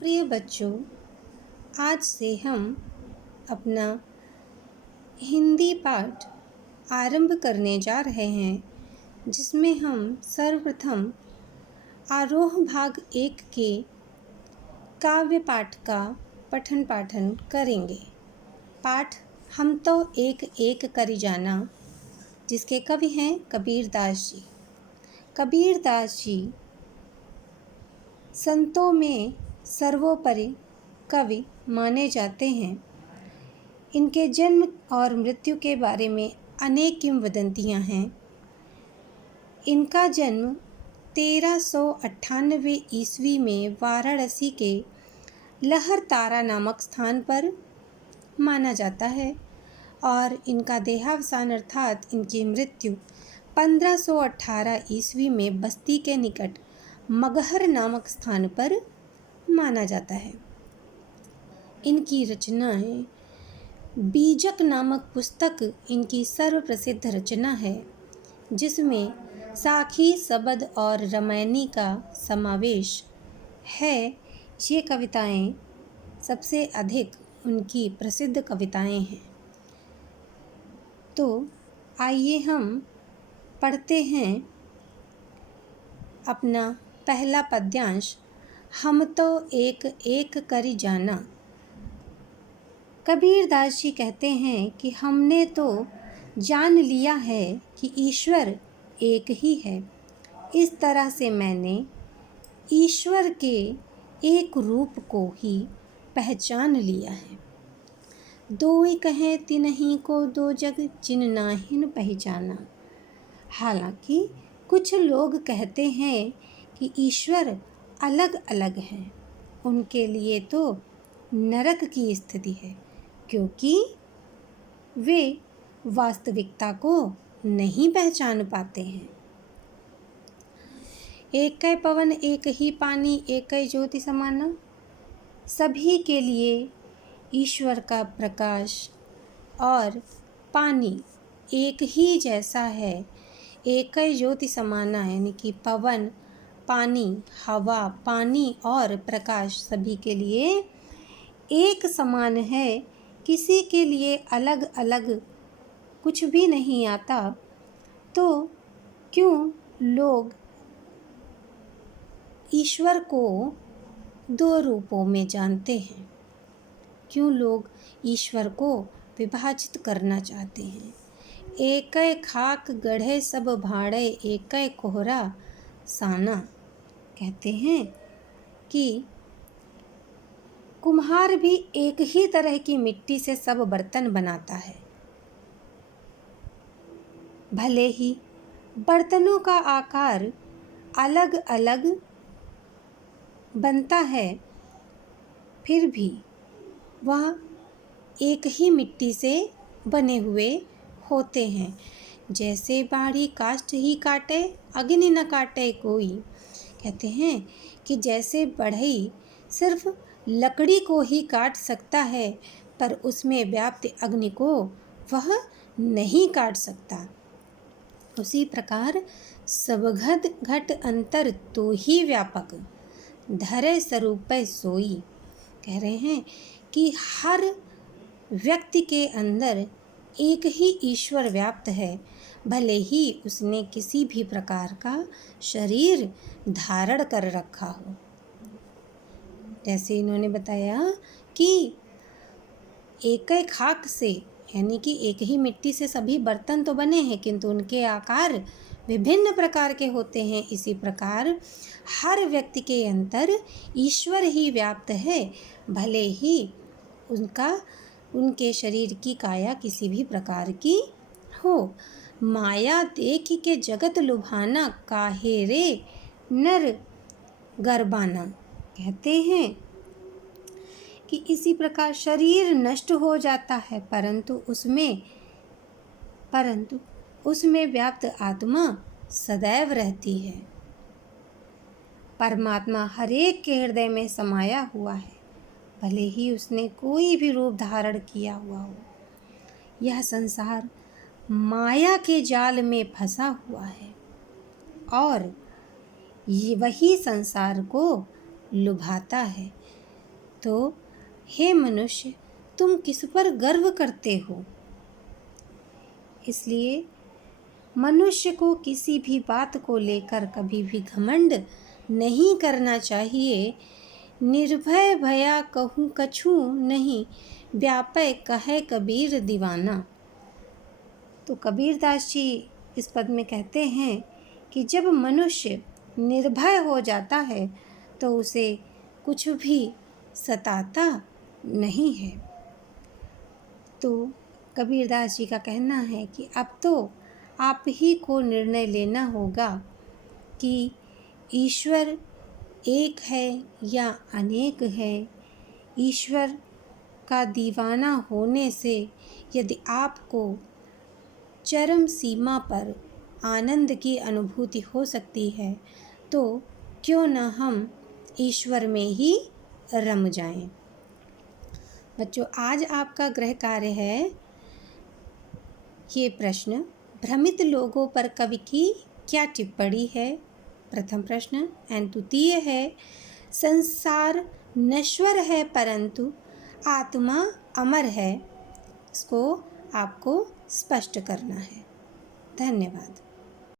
प्रिय बच्चों, आज से हम अपना हिंदी पाठ आरंभ करने जा रहे हैं, जिसमें हम सर्वप्रथम आरोह भाग 1 के काव्य पाठ का पठन पाठन करेंगे। पाठ हम तो एक एक करी जाना, जिसके कवि हैं कबीरदास जी। कबीरदास जी संतों में सर्वोपरि कवि माने जाते हैं। इनके जन्म और मृत्यु के बारे में अनेक किंवदंतियाँ हैं। इनका जन्म 1398 ईस्वी में वाराणसी के लहरतारा नामक स्थान पर माना जाता है और इनका देहावसान अर्थात इनकी मृत्यु 1518 ईस्वी में बस्ती के निकट मगहर नामक स्थान पर माना जाता है। इनकी रचनाएं बीजक नामक पुस्तक इनकी सर्वप्रसिद्ध रचना है, जिसमें साखी, सबद और रामायणी का समावेश है। ये कविताएं सबसे अधिक उनकी प्रसिद्ध कविताएं हैं। तो आइए हम पढ़ते हैं अपना पहला पद्यांश, हम तो एक एक करी जाना। कबीरदास जी कहते हैं कि हमने तो जान लिया है कि ईश्वर एक ही है। इस तरह से मैंने ईश्वर के एक रूप को ही पहचान लिया है। दोई कहें तिन्हीं को दो जग, जिन नाहिन पहचाना। हालांकि कुछ लोग कहते हैं कि ईश्वर अलग अलग हैं। उनके लिए तो नरक की स्थिति है, क्योंकि वे वास्तविकता को नहीं पहचान पाते हैं। एक ही पवन, एक ही पानी, एक ही ज्योति समाना। सभी के लिए ईश्वर का प्रकाश और पानी एक ही जैसा है। एक ही ज्योति समाना यानी कि पवन, पानी, हवा, पानी और प्रकाश सभी के लिए एक समान है। किसी के लिए अलग अलग कुछ भी नहीं आता, तो क्यों लोग ईश्वर को दो रूपों में जानते हैं? क्यों लोग ईश्वर को विभाजित करना चाहते हैं? एकै खाक गढ़े सब भाड़े, एकै कोहरा साना। कहते हैं कि कुम्हार भी एक ही तरह की मिट्टी से सब बर्तन बनाता है। भले ही बर्तनों का आकार अलग अलग बनता है, फिर भी वह एक ही मिट्टी से बने हुए होते हैं। जैसे बाड़ी काष्ठ ही काटे, अग्नि न काटे कोई। कहते हैं कि जैसे बढ़ई सिर्फ लकड़ी को ही काट सकता है, पर उसमें व्याप्त अग्नि को वह नहीं काट सकता, उसी प्रकार सबघत घट अंतर तो ही व्यापक, धरे स्वरूप सोई। कह रहे हैं कि हर व्यक्ति के अंदर एक ही ईश्वर व्याप्त है, भले ही उसने किसी भी प्रकार का शरीर धारण कर रखा हो। जैसे इन्होंने बताया कि एक ही खाक से यानी कि एक ही मिट्टी से सभी बर्तन तो बने हैं, किंतु उनके आकार विभिन्न प्रकार के होते हैं। इसी प्रकार हर व्यक्ति के अंदर ईश्वर ही व्याप्त है, भले ही उनके शरीर की काया किसी भी प्रकार की हो। माया देख के जगत लुभाना, काहे रे नर गरबाना। कहते हैं कि इसी प्रकार शरीर नष्ट हो जाता है, परंतु उसमें व्याप्त आत्मा सदैव रहती है। परमात्मा हर एक के हृदय में समाया हुआ है, भले ही उसने कोई भी रूप धारण किया हुआ हो। यह संसार माया के जाल में फंसा हुआ है और वही संसार को लुभाता है। तो हे मनुष्य, तुम किस पर गर्व करते हो? इसलिए मनुष्य को किसी भी बात को लेकर कभी भी घमंड नहीं करना चाहिए। निर्भय भया कहूँ कछु नहीं, व्यापै कहे कबीर दीवाना। तो कबीरदास जी इस पद में कहते हैं कि जब मनुष्य निर्भय हो जाता है तो उसे कुछ भी सताता नहीं है। तो कबीरदास जी का कहना है कि अब तो आप ही को निर्णय लेना होगा कि ईश्वर एक है या अनेक है। ईश्वर का दीवाना होने से यदि आपको चरम सीमा पर आनंद की अनुभूति हो सकती है तो क्यों न हम ईश्वर में ही रम जाएं। बच्चों, आज आपका गृह कार्य है ये प्रश्न, भ्रमित लोगों पर कवि की क्या टिप्पणी है। प्रथम प्रश्न। एंड द्वितीय है, संसार नश्वर है परंतु आत्मा अमर है। इसको आपको स्पष्ट करना है। धन्यवाद।